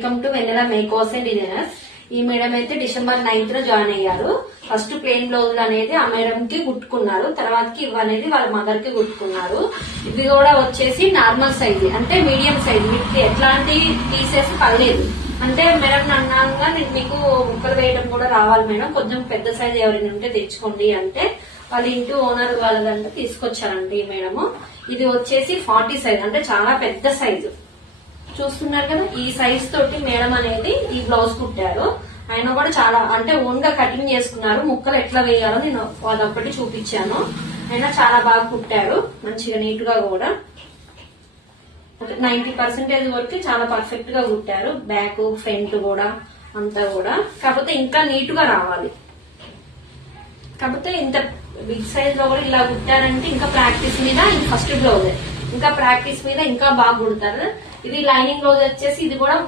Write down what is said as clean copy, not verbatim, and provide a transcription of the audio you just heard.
Welcome to Vennela makeovers and designers. ఈ madam అయితే December 9th join అయ్యారు. ఫస్ట్ ప్లెయిన్ బ్లౌజ్ అనేది ఆ మేడం కి కుట్టుకున్నారు, తర్వాతకి ఇవి అనేది వాళ్ళ మదర్ కి కుట్టుకున్నారు. ఇవి కూడా వచ్చేసి నార్మల్ సైజ్, అంటే మీడియం సైజ్. వీటికి ఎట్లాంటి పీసెస్ పడలేదు. అంటే మేడం అన్నాగా నేను మీకు ముక్కలు వేయడం కూడా రావాలి మేడం, కొంచెం పెద్ద సైజ్ ఎవరైనా ఉంటే తెచ్చుకోండి అంటే వాళ్ళ ఇంటి ఓనర్ వాళ్ళదంటే తీసుకొచ్చారండి ఈ మేడము. ఇది వచ్చేసి 40 సైజ్, అంటే చాలా పెద్ద సైజు. చూస్తున్నారు కదా, ఈ సైజ్ తోటి మేడం అనేది ఈ బ్లౌజ్ కుట్టారు. ఆయన కూడా చాలా అంటే ఓన్ గా కటింగ్ చేసుకున్నారు. ముక్కలు ఎట్లా వేయాలో నేను అదొకటి చూపించాను. ఆయన చాలా బాగా కుట్టారు, మంచిగా నీట్ గా కూడా 90% వరకు చాలా పర్ఫెక్ట్ గా కుట్టారు. బ్యాక్ ఫ్రంట్ కూడా అంతా కూడా, కాకపోతే ఇంకా నీట్ గా రావాలి. కాకపోతే ఇంత బిగ్ సైజ్ లో కూడా ఇలా కుట్టారంటే ఇంకా ప్రాక్టీస్ మీద, ఫస్ట్ బ్లౌజ్ ఇంకా ప్రాక్టీస్ మీద ఇంకా బాగా కుడతారు. ఇది లైనింగ్ బ్లౌజ్ వచ్చేసి ఇది కూడా